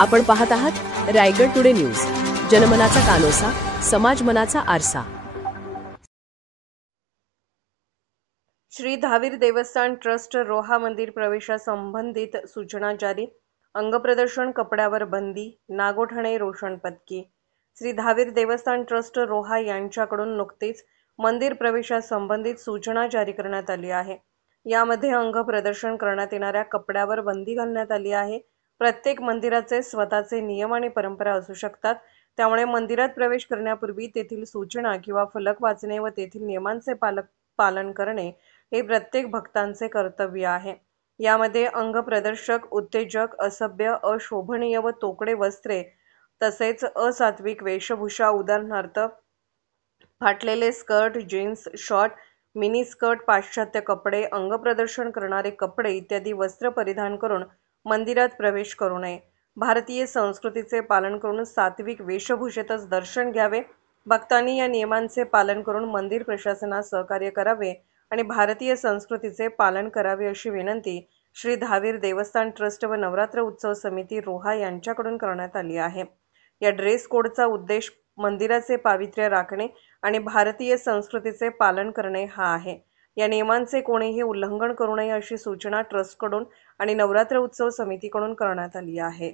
आपण पाहत आहात रायगड टुडे न्यूज, जनमनाचा कानोसा, समाज मनाचा आरसा। श्री धावीर देवस्थान ट्रस्ट रोहा मंदिर प्रवेशासंबंधित सूचना जारी। अंगप्रदर्शन कपड्यावर बंदी, नागोठणे रोशन पत्की। श्री धावीर देवस्थान ट्रस्ट रोहा यांच्याकडून नुकतीच मंदिर प्रवेशासंबंधित सूचना जारी करण्यात आली आहे। यामध्ये अंगप्रदर्शन करण्यात येणाऱ्या कपड्यावर बंदी घालण्यात आली आहे। प्रत्येक मंदिराचे स्वतःचे नियम आणि परंपरा असू शकतात, त्यामुळे मंदिरात प्रवेश करण्यापूर्वी तेथील सूचना किंवा फलक वाचणे व तेथील नियमांचे पालन करणे हे प्रत्येक भक्तांचे कर्तव्य आहे। यामध्ये अंगप्रदर्शक, उत्तेजक, असभ्य, अशोभनीय व तोकडे वस्त्रे तसेच असात्विक वेशभूषा, उदाहरणार्थ फाटलेले skirt, jeans, short, mini skirt, पाश्चात्य कपडे, अंगप्रदर्शन करणारे कपडे इत्यादी वस्त्र परिधान करून मंदिरात प्रवेश करू नये। भारतीय संस्कृतीचे पालन करून सात्विक वेशभूषेतच दर्शन घ्यावे। भक्तांनी या नियमांचे पालन करून मंदिर प्रशासनास सहकार्य करावे आणि भारतीय संस्कृतीचे पालन करावे अशी विनंती श्री धावीर देवस्थान ट्रस्ट व नवरात्र उत्सव समिती रोहा यांच्याकडून करण्यात आली आहे। या ड्रेस कोडचा उद्देश मंदिराचे पावित्र्य राखणे आणि भारतीय संस्कृतीचे पालन करणे हा आहे। या नियमांचे कोणीही उल्लंघन करू नये अशी सूचना ट्रस्टकडून आणि नवरात्र उत्सव समितीकडून करण्यात आली आहे।